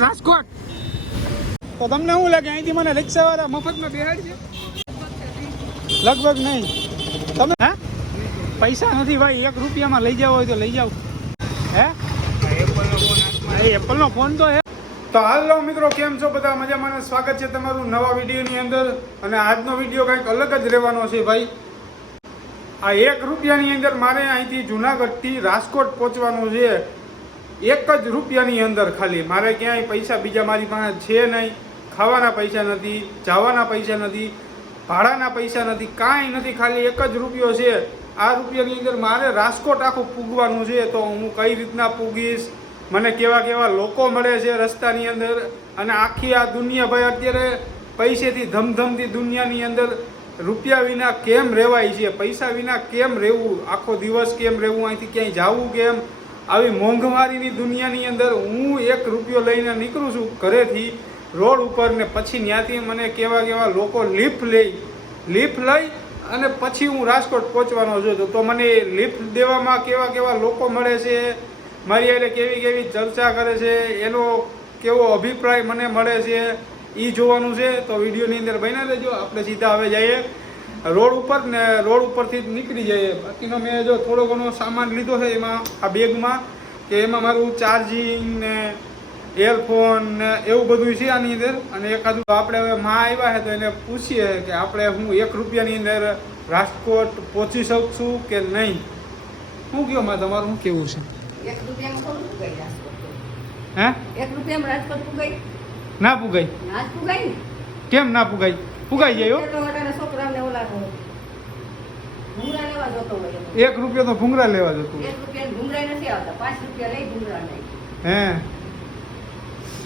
રાજકોટ. તો તમને શું લાગે અહીંથી મને રિક્ષાવાળા મફતમાં બેહાડશે? લગભગ નહીં. તમે હે પૈસા નથી ભાઈ, 1 રૂપિયામાં લઈ જાવ હોય તો લઈ જાવ. હે એપલનો ફોન તો હે. તો હાલો મિત્રો, કેમ છો બધા? મજામાં? સ્વાગત છે તમારું નવા વિડીયોની અંદર. અને આજનો વિડીયો કંઈક અલગ જ રહેવાનો છે ભાઈ. આ 1 રૂપિયાની અંદર મારે અહીંથી જુનાગઢથી રાજકોટ પહોંચવાનું છે. 1 જ રૂપિયાની અંદર ખાલી. મારે ક્યાંય પૈસા બીજા મારી પાસે છે નહીં. ખાવાના પૈસા નથી, જવાના પૈસા નથી, ભાડાના પૈસા નથી, કાંઈ નથી. ખાલી 1 જ રૂપિયો છે. આ રૂપિયાની અંદર મારે રાજકોટ આખું પૂગવાનું છે. તો હું કઈ રીતના પૂગીશ, મને કેવા કેવા લોકો મળે છે રસ્તાની અંદર, અને આખી આ દુનિયા ભાઈ અત્યારે પૈસેથી ધમધમતી દુનિયાની અંદર રૂપિયા વિના કેમ રહેવાય છે, પૈસા વિના કેમ રહેવું, આખો દિવસ કેમ રહેવું, અહીંથી ક્યાંય જવું કેમ, આવી મોંઘવારીની દુનિયાની અંદર હું 1 રૂપિયો લઈને નીકળું છું ઘરેથી રોડ ઉપર, ને પછી ત્યાંથી મને કેવા કેવા લોકો લિફ્ટ લઈ અને પછી હું રાજકોટ પહોંચવાનો છું. તો મને લિફ્ટ દેવામાં કેવા કેવા લોકો મળે છે, મારી એટલે કેવી કેવી ચર્ચા કરે છે, એનો કેવો અભિપ્રાય મને મળે છે, એ જોવાનું છે. તો વિડીયોની અંદર બન્યા રહેજો. આપણે સીધા હવે જઈએ રોડ ઉપર, ને રોડ ઉપરથી જ નીકળી જઈએ. બાકીનો મેં જો થોડો ઘણો સામાન લીધો છે એમાં, આ બેગમાં, કે એમાં મારું ચાર્જિંગ ને એરફોન ને એવું બધું છે આની અંદર. અને એકાદું આપણે હવે માં આવ્યા છે તો એને પૂછીએ કે આપણે હું 1 રૂપિયાની અંદર રાજકોટ પહોંચી શકશું કે નહીં. શું કહો માં, તમારું શું કેવું છે? 1 રૂપિયામાં થોડું પુગાઈ રાજકોટ. હે 1 રૂપિયામાં રાજકોટ પુગાઈ? ના પુગાઈ. ના જ પુગાઈ ને. કેમ ના પુગાઈ? પુગાઈ જાય હો. છોકરાને ઓલા ભૂંગરા લેવા જતો હોય. 1 રૂપિયા તો ભૂંગરા લેવા જતું. 1 રૂપિયા ભૂંગરા નથી આવતા, 5 રૂપિયા લઈ ભૂંગરા નહીં. હે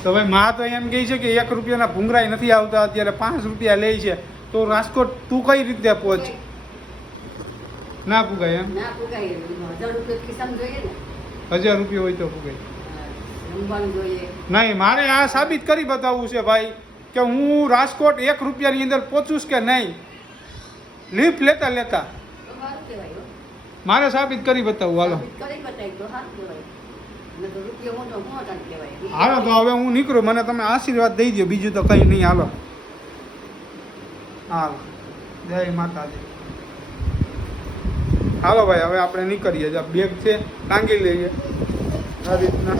તો ભાઈ માં તો એમ કહે છે કે 1 રૂપિયાના ભૂંગરાય નથી આવતા, અત્યારે 5 રૂપિયા લે છે. તો રાજકોટ તું કઈ રીતે પહોંચ? ના પુગાય એમ? ના પુગાય. 1000 રૂપિયા ખિસ્સામાં જોઈએ ને. 1000 રૂપિયા હોય તો પુગાય. રમવાનું જોઈએ. નહીં, મારે આ સાબિત કરી બતાવવું છે ભાઈ કે હું રાજકોટ 1 રૂપિયાની અંદર પહોંચું કે નહીં, લિફ્ટ લેતા તો સારું કહેવાય હો. મારે સાબિત કરી બતાવવું. હાલો કરી બતાવી તો સારું કહેવાય. ને તો રૂપિયા મોટો મોટા કહેવાય. હાલો તો હવે હું નીકળું, મને તમે આશીર્વાદ દઈ દો, બીજું તો કંઈ નહીં. હાલો હાલો, જય માતાજી. હાલો ભાઈ, હવે આપણે નીકળીએ. જે બેગ છે ટાંગી લઈએ. આ રીતના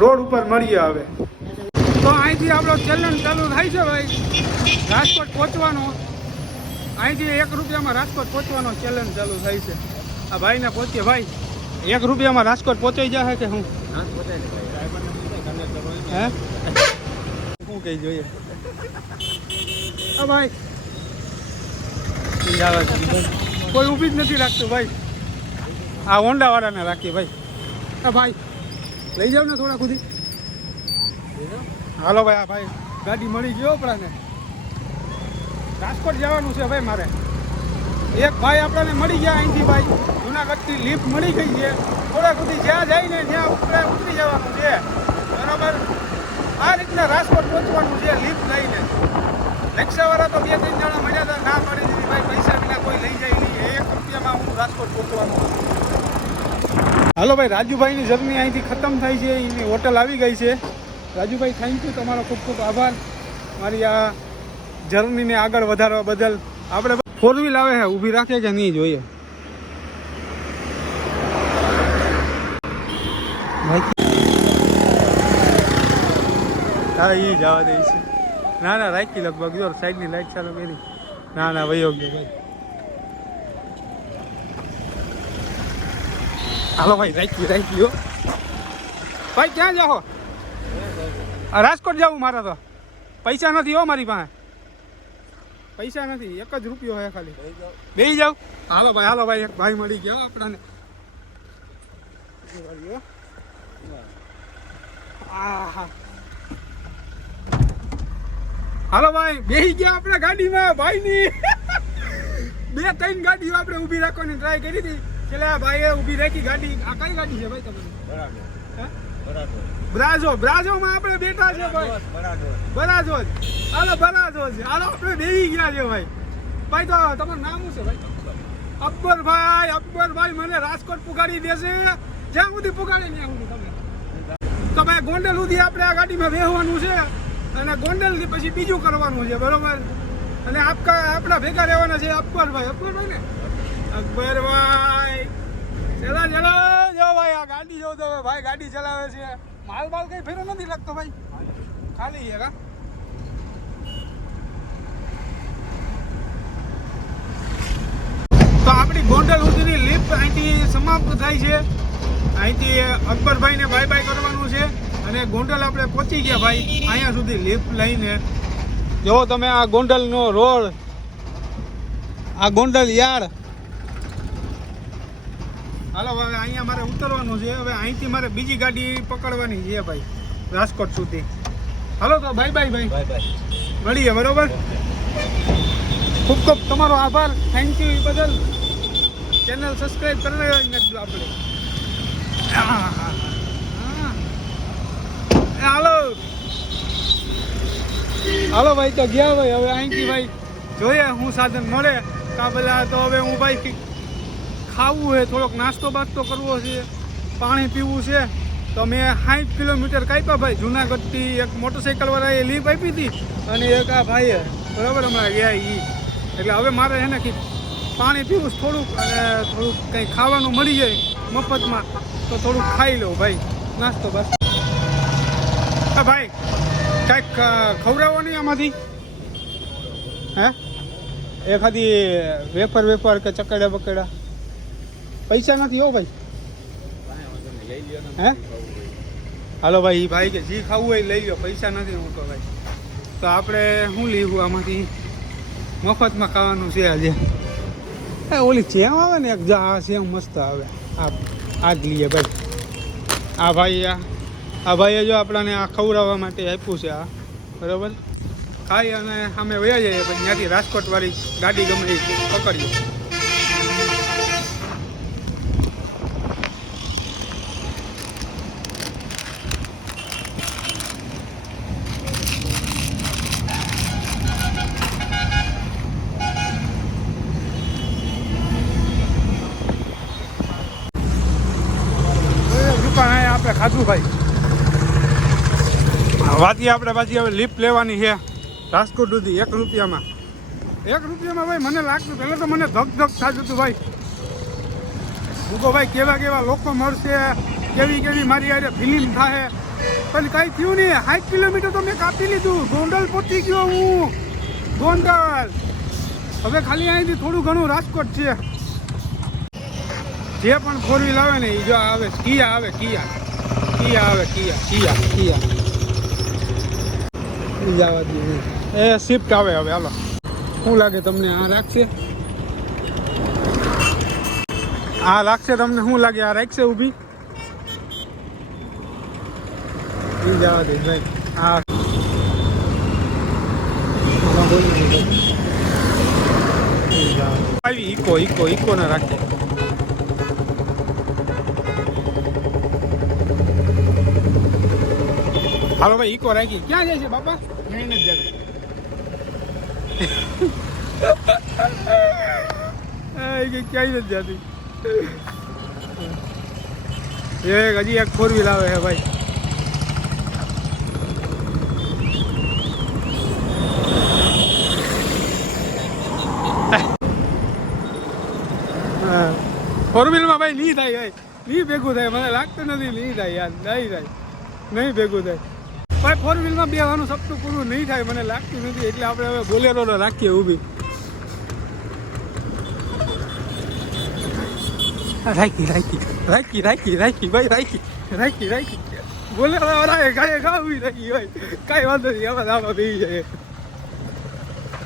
રોડ ઉપર મળીએ હવે. તો અહીંથી આપણો ચેલેન્જ ચાલુ થાય છે ભાઈ, રાજકોટ પહોંચવાનો. અહીંથી 1 રૂપિયામાં રાજકોટ પહોંચવાનો ચેલેન્જ ચાલુ થાય છે. આ ભાઈને પહોંચીએ ભાઈ. 1 રૂપિયામાં રાજકોટ પહોંચાઈ જાય કે હું? હે શું કહી જોઈએ? હા ભાઈ, કોઈ ઊભી જ નથી રાખતું ભાઈ. આ હોન્ડાવાળાને રાખીએ ભાઈ. હા ભાઈ, લઈ જાવ ને થોડા સુધી. હાલો ભાઈ, આ ભાઈ ગાડી મળી ગયો આપણાને. રાજકોટ જવાનું છે ભાઈ મારે. એક ભાઈ આપણને મળી ગયા અહીંથી ભાઈ, જુનાગઢથી લિફ્ટ મળી ગઈ છે. થોડા સુધી જ્યાં જઈને ત્યાં ઉતરી જવાનું છે, બરાબર. આ રીતના રાજકોટ પહોંચવાનું છે લિફ્ટ લઈને. રિક્ષાવાળા તો 2-3 જણા મળ્યા હતા, ના મળી દીધી ભાઈ, પૈસા વિના કોઈ લઈ જાય નહીં. 1 રૂપિયામાં હું રાજકોટ પહોંચવાનું. હાલો ભાઈ, રાજુભાઈની જર્ની અહીંથી ખતમ થાય છે. એની હોટલ આવી ગઈ છે. રાજુભાઈ, થેન્ક યુ, તમારો ખૂબ ખૂબ આભાર મારી આ જર્નીને આગળ વધારવા બદલ. આપણે 4 વ્હીલ આવે છે, ઊભી રાખે કે નહીં જોઈએ. હા, એ જવા દે છે. ના ના, રાખી લગભગ. જો સાઈડની લાઈટ ચાલુ કરી. ના ના, વયો ગયો ભાઈ. હાલો ભાઈ, રાખી હો ભાઈ. ક્યાં જાઓ? રાજકોટ જાવું મારે તો. પૈસા નથી હો મારી પાસે, પૈસા નથી. 1 જ રૂપિયો હે ખાલી. બેસી જાવ. હાલો ભાઈ, એક ભાઈ મળી ગયા આપણાને. હાલો ભાઈ, બેસી ગયા આપણે ગાડીમાં ભાઈની. 2-3 ગાડીઓ આપણે ઊભી રાખવાની ટ્રાય કરી હતી. છેલ્લે ભાઈએ ઊભી રાખી ગાડી. આ કઈ ગાડી છે ભાઈ તમારી? બ્રાઝોમાં આપણે બેઠા છે ભાઈ. બરાજો. હાલો બરાજો. હાલો આપણે બેસી ગયા છે ભાઈ. ભાઈ તો તમારું નામ શું છે ભાઈ? અકબરભાઈ મને રાજકોટ પુગાડી દેશે. જ્યાં સુધી પુગાડે ત્યાં સુધી તમે. તો ભાઈ ગોંડલ સુધી આપણે આ ગાડીમાં બેસવાનું છે અને ગોંડલથી પછી બીજું કરવાનું છે, બરોબર? અને આપણા ભેગા રહેવાના છે અકબરભાઈ ને અકબરભાઈ. ચલો ચલો, જો ભાઈ આ ગાડી જો તો ભાઈ ગાડી ચલાવે છે. માલ કઈ ફેરો નથી લાગતો ભાઈ, ખાલી છે કા? તો આપણી ગોંડલ સુધીની લિફ્ટ અહીંથી સમાપ્ત થાય છે. અહીંથી અકબરભાઈને બાય બાય કરવાનું છે અને ગોંડલ આપણે પહોંચી ગયા ભાઈ. અહીંયા સુધી લિફ્ટ લઈને જો તમે આ ગોંડલનો રોડ, આ ગોંડલ યાર્ડ. હાલો હવે અહીંયા મારે ઉતરવાનું છે. હવે અહીંથી મારે બીજી ગાડી પકડવાની છે ભાઈ રાજકોટ સુધી. હાલો તો બાય બાય ભાઈ, મળીએ, બરોબર? ખૂબ ખૂબ તમારો આભાર, થેન્ક યુ એ બદલ. ચેનલ સબસ્ક્રાઈબ કરી નાખજો આપણે. હાલો હાલો ભાઈ, તો ગયા ભાઈ. હવે અહીંથી ભાઈ જોઈએ હું સાધન મળે કા પેલા. તો હવે હું ભાઈ ખાવું છે, થોડોક નાસ્તો બાસ્તો કરવો છે, પાણી પીવું છે. તો મેં 60 કિલોમીટર કાપ્યા ભાઈ જુનાગઢથી. એક મોટરસાઇકલ વાળાએ લીપ આપી હતી અને એક આ ભાઈએ, બરાબર, હમણાં ગયા એ. એટલે હવે મારે છે ને કે પાણી પીવું થોડુંક અને થોડુંક કંઈ ખાવાનું મળી જાય મફતમાં તો થોડુંક ખાઈ લઉં ભાઈ, નાસ્તો બસ. હા ભાઈ, કાંઈક ખવડાવો નહીં આમાંથી? હે એખાદી વેફર કે ચકડા બકડા? પૈસા નથી હો ભાઈ. હે હાલો ભાઈ, ભાઈ કે જે ખાવું હોય લઈ લો, પૈસા નથી. હું તો ભાઈ તો આપણે શું લેવું આમાંથી? મફતમાં ખાવાનું છે આજે. ઓલી ચેમ આવે ને એક, આ સેમ મસ્ત આવે, આ જ લઈએ ભાઈ. આ ભાઈએ જો આપણાને આ ખવડાવવા માટે આપ્યું છે આ, બરાબર? ખાઈ અને અમે વયા જઈએ પછી ત્યાંથી રાજકોટવાળી ગાડી ગમે એ પકડીએ. આપણે ખાધું ભાઈ. વાતી આપણે પાછી હવે લિફ્ટ લેવાની છે રાજકોટ સુધી 1 રૂપિયામાં. 1 રૂપિયામાં ભાઈ મને લાગતું, પહેલાં તો મને ધક થતું હતું ભાઈ. હું તો ભાઈ કેવા લોકો મળશે, કેવી મારી યારે ફિલ્મ થાય, પણ કાંઈ થયું નહીં. 60 કિલોમીટર તો મેં કાપી લીધું. ગોંડલ પહોંચી ગયો હું, ગોંડલ. હવે ખાલી અહીંથી થોડું ઘણું રાજકોટ છે. જે પણ 4 વ્હીલ આવે ને એ જો આવે, કિયા આવે, કિયા જવા દઈએ. એ શિફ્ટ આવે હવે. હાલો, શું લાગે તમને? આ રાખશે? આ લાગશે તમને? શું લાગે? આ રાખશે ઊભી? જવા દે ભાઈ. હા આવી ઇકો ના રાખે. હાલો ભાઈ, ઇકો રાખી. ક્યાં જાય છે બાપા? નહીં નથી જતી. ક્યાંય નથી જતી. હજી એક 4 વ્હીલ આવે છે ભાઈ. ફોર વ્હીલમાં ભાઈ નહીં થાય ભાઈ, નહીં ભેગું થાય. મને લાગતું નથી નહીં થાય યાર, નહીં ભેગું થાય ભાઈ. 4 વ્હીલમાં બેવાનું સપનું પૂરું નહીં થાય મને લાગતું નથી. એટલે આપણે હવે બોલેરો રાખીએ ઊભી. રાખી ભાઈ, રાખી. બોલેરો ઊભી રાખી ભાઈ. કાંઈ વાંધો નહીં, આમાં બેસી જાય.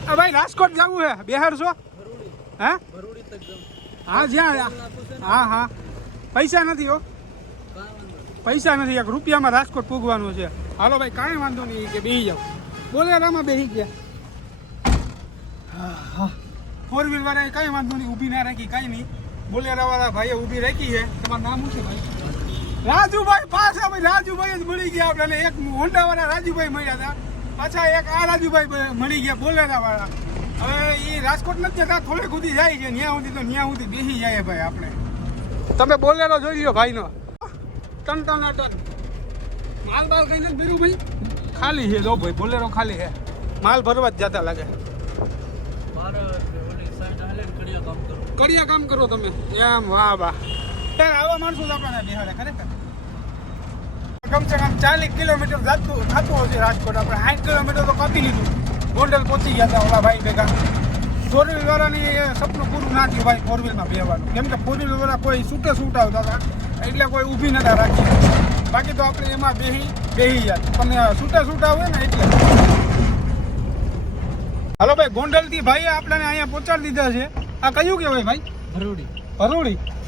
હા ભાઈ, રાજકોટ જવું છે, બેહાડશો? હા હા, જ્યાં. હા પૈસા નથી હો, પૈસા નથી. 1 રૂપિયામાં રાજકોટ પૂગવાનું છે. હાલો ભાઈ, કાંઈ વાંધો નહીં કે બેસી જાઓ. બોલેરામાં બેસી ગયા. 4 વ્હીલ વાળાએ કાંઈ વાંધો નહીં, ઊભી ના રાખી, કાંઈ નહીં. બોલેરા વાળા ભાઈએ ઊભી રાખી છે. તમારું નામ શું છે ભાઈ? રાજુભાઈ. પાછા ભાઈ રાજુભાઈ જ મળી ગયા આપણને. એક હોન્ડા વાળા રાજુભાઈ મળ્યા હતા, પાછા એક આ રાજુભાઈ મળી ગયા બોલેરા વાળા. હવે એ રાજકોટ નથી જતા, થોડે સુધી જાય છે. ત્યાં સુધી બેસી જાય ભાઈ આપણે. તમે બોલેરો જોઈ લો ભાઈનો, ટન. માલ બાલ કઈ નથી ભર્યું ભાઈ, ખાલી છે જો ભાઈ, બોલેરો ખાલી છે, માલ ભરવા જ જતા લાગે. કડિયા કામ કરો તમે એમ, વાહ વાહ. યાર આવા માણસો જ આપણને બિહાડે ખરેખર. કમસે કમ 40 કિલોમીટર થતું હશે રાજકોટ, આપણે 60 કિલોમીટર તો કાપી લીધું. ગોંડલ પહોંચી ગયા હતા ઓલા ભાઈ ભેગા. ફોર વ્હીલ વાળાની સપનું પૂરું ના થયું ભાઈ, ફોર વ્હીલમાં બેહવાનું. કેમ કે ફોર વ્હીલ વાળા કોઈ છૂટે છૂટ આવતા હતા એટલે કોઈ ઊભી નતા રાખી. બાકી તો આપણે એમાં બેહી જાય, પણ છૂટા છૂટા હોય ને એટલે. હાલો ભાઈ, ગોંડલથી ભાઈ આપણને અહીંયા પહોંચાડી દીધા છે. આ કયું કહેવાય ભાઈ?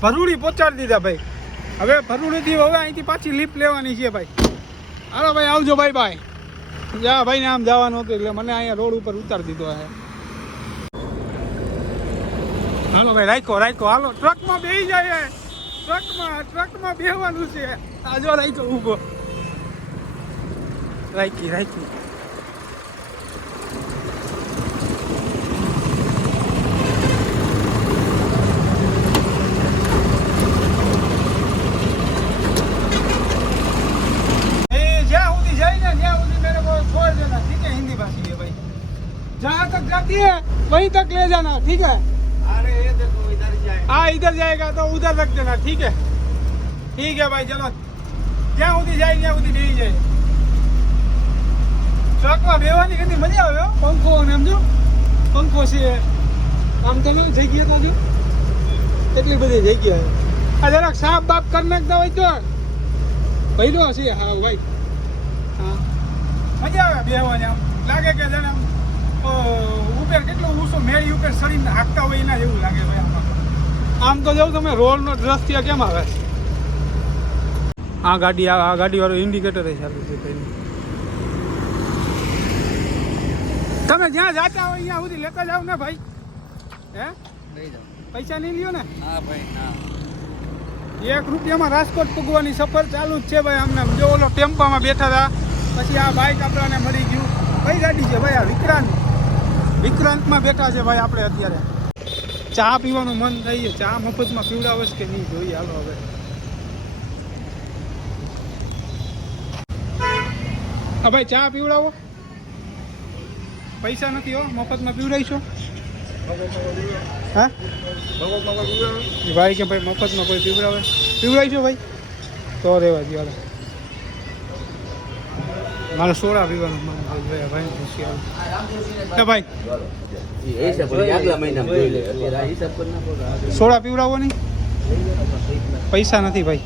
ભરૂડી પહોંચાડી દીધા ભાઈ. હવે ભરૂડીથી હવે અહીંથી પાછી લિફ્ટ લેવાની છે ભાઈ. હાલો ભાઈ, આવજો ભાઈ. બાય. જા ભાઈને આમ જવાનું હતું એટલે મને અહીંયા રોડ ઉપર ઉતારી દીધો છે. હાલો ભાઈ, રાખ્યો હાલો. ટ્રકમાં બેસી જાય, ટ્રકમાં બેસવાનું છે. આ જો રાખ્યો ઊભો, રાખી. जहाँ तक जाती है वहीं तक ले जाना, ठीक है? अरे ये देखो इधर जाएगा, हाँ इधर जाएगा तो उधर रख देना, ठीक है? ठीक है भाई, चलो જ્યાં સુધી જાય ત્યાં સુધી બેસી જાય. ટ્રકમાં બેવાની કેટલી મજા આવે. પંખો અને એમ જો પંખો છે આમ તો જગ્યા તો જો એટલી બધી જગ્યા. આ જરાક સાફ બાપ કરી નાખતા હોય તો પહેલો છે. હા ભાઈ, હા મજા આવે બેહવાની. આમ લાગે કે જાણે ઉપર કેટલું ઊંચો મેળી ઉપર સડીને હાંકતા હોય એના જેવું લાગે ભાઈ. આમ તો જવું તમે રોડનો દ્રશ્ય કેમ આવે છે. આ ગાડી વાળો ઇન્ડિકેટર ચાલુ છે. તમે જ્યાં જાતા હોય ત્યાં સુધી લેતા જાવ ને ભાઈ. હે પૈસા નહીં લ્યો ને? હા ભાઈ, ના. 1 રૂપિયામાં રાજકોટ પૂગવાની સફર ચાલુ જ છે ભાઈ. અમને જો ઓલો ટેમ્પામાં બેઠા હતા, પછી આ બાઇક આપણને મળી ગયું. કઈ ગાડી છે ભાઈ? આ વિક્રાંતમાં બેઠા છે ભાઈ આપણે અત્યારે. ચા પીવાનું મન થઈ છે. ચા મફતમાં પીવડાવે છે કે નહીં જોઈએ. હાલો હવે. હા ભાઈ, ચા પીવડાવો. પૈસા નથી હો, મફતમાં પીવડાવીશો. હા ભાઈ કે ભાઈ મફતમાં કોઈ પીવડાવીશો ભાઈ તો રહેવા દો. મારે સોડા પીવાનું મન થાય ભાઈ. ભાઈ સોડા પીવડાવો નહીં, પૈસા નથી ભાઈ.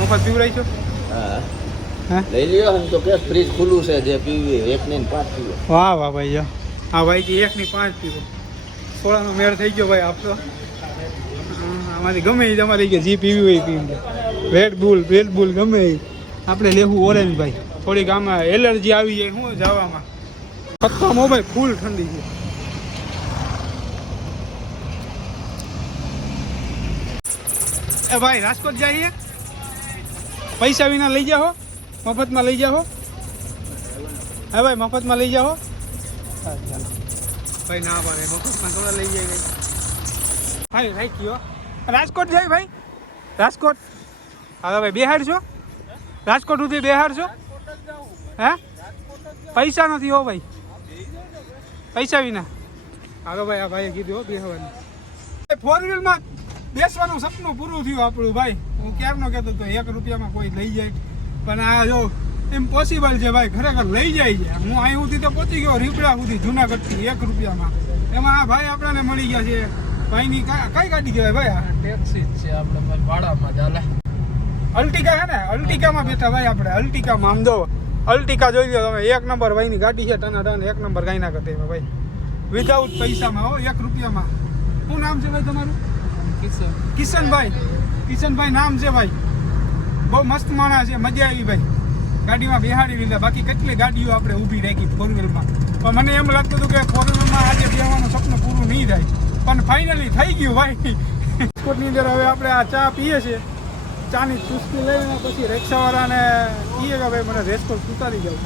મફત પીવડાવીશો? હા લઈ લ્યો. આમ તો કે ફ્રીજ ખુલ્લું છે, જે પીવી 1 ને 5 પીવો. વાહ ભાઈ. હા ભાઈ કે 1 ની 5 પીવો. સોડાનો મેળ થઈ ગયો ભાઈ આપતો. આમાંથી ગમે એ તમારી કે જે પીવી હોય પીવી. રેડ બુલ ગમે એ આપણે લેવું. ઓરેન્જ ભાઈ, થોડીક આમાં એલર્જી આવી જાય શું જવામાં. ખતમ ભાઈ, ફૂલ ઠંડી છે. એ ભાઈ રાજકોટ જઈએ, પૈસા વિના લઈ જાઓ, મફતમાં લઈ જાઓ. હા ભાઈ, મફતમાં લઈ જાઓ. ભાઈ ના ભાઈ, મફતમાં થોડા લઈ જાય ભાઈ. રાખી રાજકોટ જાય ભાઈ, રાજકોટ. હા ભાઈ, બેહાડશો રાજકોટ સુધી? બેહાડશો? હે પૈસા નથી હો ભાઈ, પૈસા વિના. હાલો ભાઈ, આ ભાઈએ કીધું હો બેહવાનું. 4 વ્હીલમાં બેસવાનું સપનું પૂરું થયું આપણું ભાઈ. હું ક્યારનો કહેતો હતો 1 રૂપિયામાં કોઈ લઈ જાય, પણ આ જો ઇમ્પોસિબલ છે ભાઈ. ખરેખર લઈ જાય છે. હું અહીં સુધી તો પહોંચી ગયો, રીપડા સુધી જુનાગઢથી 1 રૂપિયામાં. એમાં આ ભાઈ આપણને મળી ગયા છે. ભાઈની કઈ ગાડી કહેવાય ભાઈ? આ ટેક્સી જ છે આપણે ભાડામાં ચાલે. અલ્ટિકા છે ને, અલ્ટિકામાં બેઠા ભાઈ આપણે. અલ્ટિકામાં આમ જો અલ્ટિકા જોઈ લો તમે, 1 નંબર ભાઈની ગાડી છે. ટનાટન 1 નંબર કાંઈ ના કરતે ભાઈ, વિધાઉટ પૈસામાં હો, 1 રૂપિયામાં. શું નામ છે ભાઈ તમારું? કિશનભાઈ નામ છે ભાઈ. બહુ મસ્ત માણસ છે, મજા આવી ભાઈ. ગાડીમાં બેહાડી લીધા. બાકી કેટલી ગાડીઓ આપણે ઊભી રાખી 4 વ્હીલમાં. પણ મને એમ લાગતું હતું કે 4 વ્હીલમાં આજે બેહવાનું સપનું પૂરું નહીં થાય, પણ ફાઇનલી થઈ ગયું ભાઈ. રાજકોટની અંદર હવે આપણે આ ચા પીએ છીએ. ચાની ચુસ્કી લઈને પછી રિક્ષાવાળાને કહીએ કે ભાઈ મને રેસકોર્સ ઉતારી જાવ.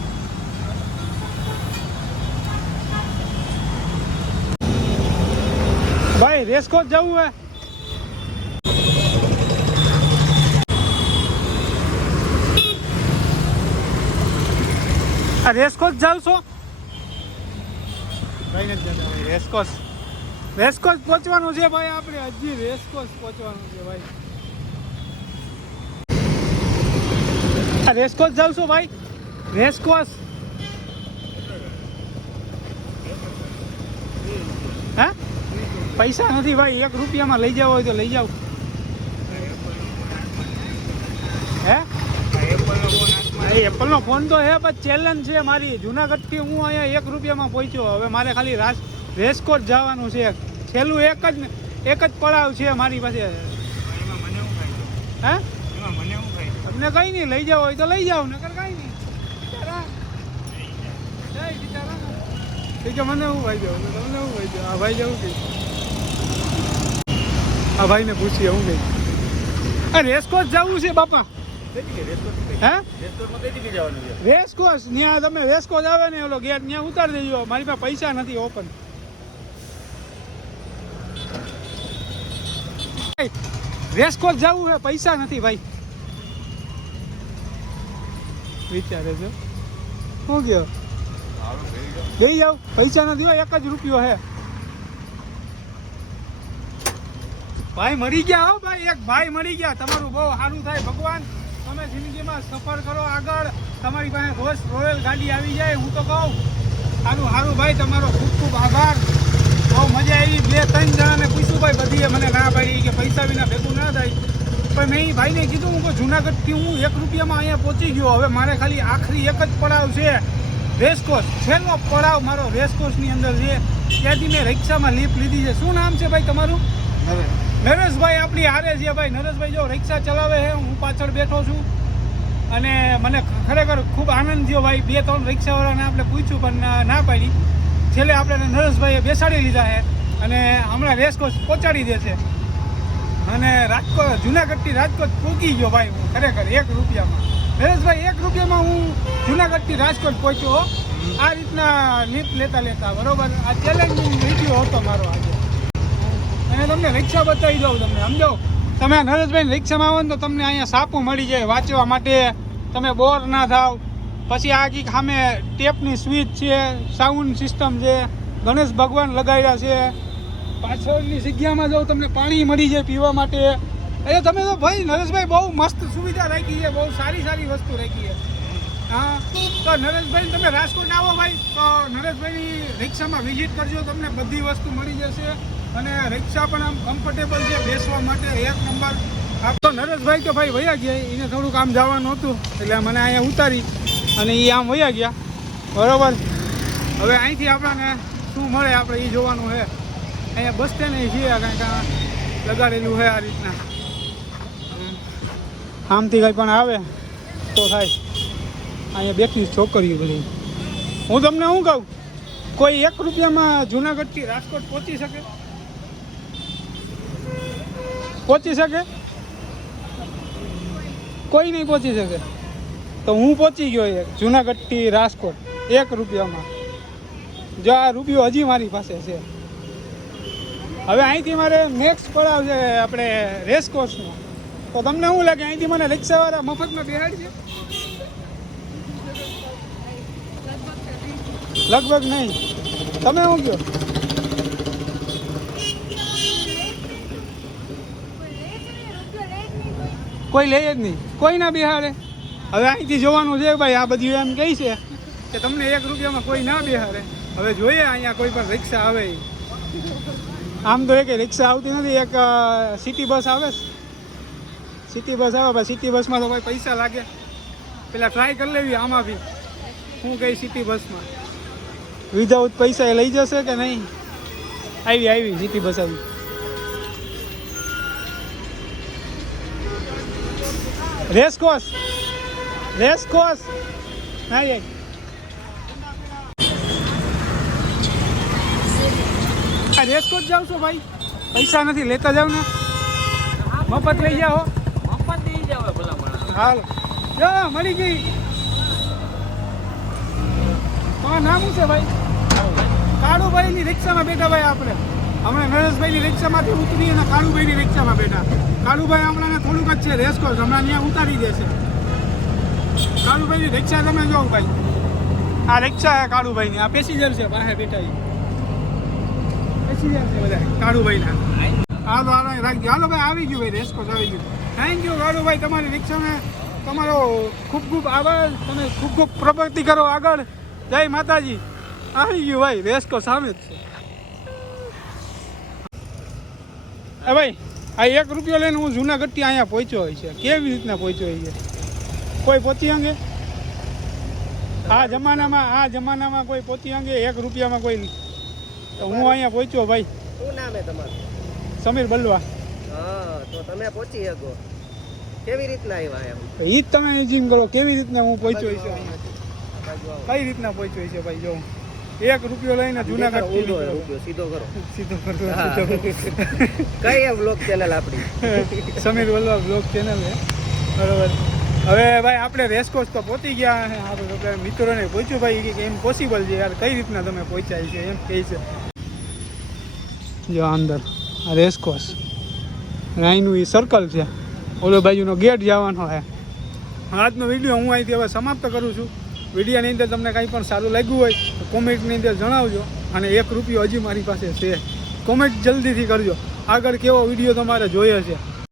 ભાઈ રેસકોર્સ જવું હે? આ રેસકોસ જાવ છો ભાઈ નથી જતા ભાઈ રેસકોસ પહોંચવાનું છે ભાઈ આપણે હજી રેસકોસ પહોંચવાનું છે ભાઈ આ રેસકોસ જાવ છો ભાઈ રેસકોસ હા પૈસા નથી ભાઈ 1 રૂપિયામાં લઈ જાવ હોય તો લઈ જાવ હે એપલનો ફોન તો હે પણ ચેલેન્જ છે મારી જુનાગઢથી હું અહીંયા 1 રૂપિયામાં પહોંચ્યો હવે મારે ખાલી રેસકોટ જવાનું છે છેલ્લું એક જ પડાવ છે મારી પાસે હે તમને કઈ નહીં લઈ જાવ હોય તો લઈ જાવ નકર કઈ નહીં મને હું ભાઈ જાઉં તમને હું ભાઈ જાઉં આ ભાઈ જવું કે આ ભાઈને પૂછીએ હું કઈ આ રેસકોટ જવું છે બાપા હે રેસકોસ ત્યાં તમે રેસકોસ આવે ને ઓલો ગેટ ત્યાં ઉતારી દેજો મારી પાસે પૈસા નથી ઓપન રેસકોસ જવું છે પૈસા નથી ભાઈ વિચારે છે શું ગયો લઈ જાવ પૈસા નથી હોય 1 જ રૂપિયો હે ભાઈ મળી ગયા હો ભાઈ એક ભાઈ મળી ગયા તમારું બહુ સારું થાય ભગવાન તમે જિંદગીમાં સફર કરો આગળ તમારી પાસે રોયલ ગાડી આવી જાય હું તો કહું સારું ભાઈ તમારો ખૂબ ખૂબ આભાર બહુ મજા આવી 2-3 જણાને પૂછ્યું ભાઈ બધીએ મને ના પાડી કે પૈસા વિના ભેગું ના થાય પણ મેં એ ભાઈને કીધું હું જુનાગઢથી હું 1 રૂપિયામાં અહીંયા પહોંચી ગયો હવે મારે ખાલી આખરી એક જ પડાવ છે રેસકોસ છેલ્લો પડાવ મારો રેસકોસની અંદર છે ત્યાંથી મેં રિક્ષામાં લીપ લીધી છે શું નામ છે ભાઈ તમારું નરેશભાઈ આપણી હારે છે ભાઈ નરેશભાઈ જો રિક્ષા ચલાવે છે હું પાછળ બેઠો છું અને મને ખરેખર ખૂબ આનંદ થયો ભાઈ 2-3 રિક્ષાવાળાને આપણે પૂછ્યું પણ ના પાડી છેલ્લે આપણે નરેશભાઈએ બેસાડી લીધા છે અને હમણાં રેસકોસ પહોંચાડી દેશે અને જુનાગઢથી રાજકોટ પહોંચી ગયો ભાઈ હું ખરેખર 1 રૂપિયામાં નરેશભાઈ 1 રૂપિયામાં હું જુનાગઢથી રાજકોટ પહોંચ્યો આ રીતના લીપ લેતા બરોબર આ ચેલેન્જિંગ વિડીયો હતો મારો આજે અને તમને રિક્ષા બતાવી દઉં તમને સમજો તમે નરેશભાઈ રિક્ષામાં આવો ને તો તમને અહીંયા સાપું મળી જાય વાંચવા માટે તમે બોર ના થાવ પછી આ કંઈક સામે ટેપની સ્વિચ છે સાઉન્ડ સિસ્ટમ છે ગણેશ ભગવાન લગાવ્યા છે પાછળની જગ્યામાં જો તમને પાણી મળી જાય પીવા માટે એ તમે તો ભાઈ નરેશભાઈ બહુ મસ્ત સુવિધા રાખી છે બહુ સારી વસ્તુ રાખી છે હા તો નરેશભાઈ તમે રાજકોટ આવો ભાઈ તો નરેશભાઈની રિક્ષામાં વિઝિટ કરજો તમને બધી વસ્તુ મળી જશે અને રિક્ષા પણ આમ કમ્ફર્ટેબલ છે બેસવા માટે 1 નંબર આપ તો નરેશભાઈ તો ભાઈ વયા ગયા એને થોડુંક આમ જવાનું હતું એટલે મને અહીંયા ઉતારી અને એ આમ વયા ગયા બરાબર હવે અહીંથી આપણને શું મળે આપણે એ જોવાનું છે અહીંયા બસ સ્ટેન્ડ છે કાંઈક લગાડેલું છે આ રીતના આમથી કંઈ પણ આવે તો થાય અહીંયા બેઠી છોકરીઓ બધી હું તમને શું કહું કોઈ 1 રૂપિયામાં જુનાગઢથી રાજકોટ પહોંચી શકે કોઈ નહીં પહોંચી શકે તો હું પહોંચી ગયો જુનાગઢથી રાજકોટ 1 રૂપિયામાં જો આ રૂપિયો હજી મારી પાસે છે હવે અહીંથી મારે નેક્સ્ટ પડાવ છે આપણે રેસકોર્સનો તો તમને શું લાગે અહીંથી મને રિક્ષાવાળા મફતમાં બેહાડશે લગભગ નહીં તમે શું કહો કોઈ લે જ નહીં કોઈ ના બિહાડે હવે અહીંથી જોવાનું છે ભાઈ આ બધું એમ કહે છે કે તમને 1 રૂપિયામાં કોઈ ના બિહાડે હવે જોઈએ અહીંયા કોઈ પણ રિક્ષા આવે આમ તો એક રિક્ષા આવતી નથી એક સિટી બસ આવે સિટી બસ આવે ભાઈ સિટી બસમાં તો ભાઈ પૈસા લાગે પેલા ટ્રાય કરી લેવી આમાં બી હું ગઈ સિટી બસમાં વિધાઉટ પૈસા એ લઈ જશે કે નહીં આવી સિટી બસ આવી રેસકોર્સ ના જાય રેસકોર્સ જાવ છો ભાઈ પૈસા નથી લેતા જાવ ને મફત લઈ જાઓ મફત લઈ જાવ ભલા હાલ જો મળી ગઈ તમારું નામ શું છે ભાઈ કાળુભાઈની રિક્ષામાં બેઠા ભાઈ આપણે હમણાં નરેશભાઈની રિક્ષામાંથી ઉતરી અને કાળુભાઈની રિક્ષામાં બેઠા કાળુભાઈ હમણાં થોડુંક જ છે રેસકોર્સ હમણાં ત્યાં ઉતારી દેશે કાળુભાઈની રિક્ષા તમે જો ભાઈ આ રિક્ષા છે કાળુભાઈની, આ પેસેન્જર છે પાસે બેઠા પેસેન્જર છે બધા કાળુભાઈના. હાલો હાલો રાખજો. હાલો ભાઈ આવી ગયું ભાઈ, રેસકોર્સ આવી ગયું. થેન્ક યુ કાળુભાઈ, તમારી રિક્ષાને તમારો ખૂબ ખૂબ આભાર. તમે ખૂબ ખૂબ પ્રગતિ કરો આગળ. જય માતાજી. આવી ગયું ભાઈ, રેસકોર્સ સામે જ છે. એ ભાઈ આ 1 રૂપિયો લઈને હું જુનાગઢથી અહીંયા પહોંચ્યો હોય છે. કેવી રીતના પહોંચ્યો હોય છે? કોઈ પોતી અંગે આ જમાનામાં કોઈ પોતી અંગે 1 રૂપિયામાં કોઈ, તો હું અહીંયા પહોંચ્યો ભાઈ. શું નામ છે તમારું? સમીર બલવા. હા, તો તમે પહોંચી શકો. કેવી રીતના આવ્યા એમ? એ જ તમે જીમ કરો કેવી રીતના હું પહોંચ્યો હોય છે અહીંયા. કઈ રીતના પહોંચ્યો હોય છે ભાઈ? જો 1 રૂપિયો લઈને જુનાગઢ સીધો કરો. સીધો કરો. કઈ આ બ્લોગ ચેનલ આપણી? સમીર વલ્લભ બ્લોગ ચેનલ છે બરોબર. હવે ભાઈ આપણે રેસકોર્સ તો પહોંચી ગયા અને આપણે મિત્રોને પૂછ્યું ભાઈ કે એમ પોસિબલ છે યાર, કઈ રીતના તમે પહોંચ્યા છે એમ કહે છે. જો અંદર આ રેસકોર્સ અહીંનું એ સર્કલ છે, ઓલો બાજુનો ગેટ જવાનો છે. આજનો વિડીયો હું અહીંથી હવે સમાપ્ત કરું છું. વિડીયોની અંદર તમને કંઈ પણ સારું લાગ્યું હોય તો કોમેન્ટની અંદર જણાવજો. અને 1 રૂપિયો હજી મારી પાસે છે, કોમેન્ટ જલ્દીથી કરજો. આગળ કેવો વિડીયો તમારે જોઈએ છે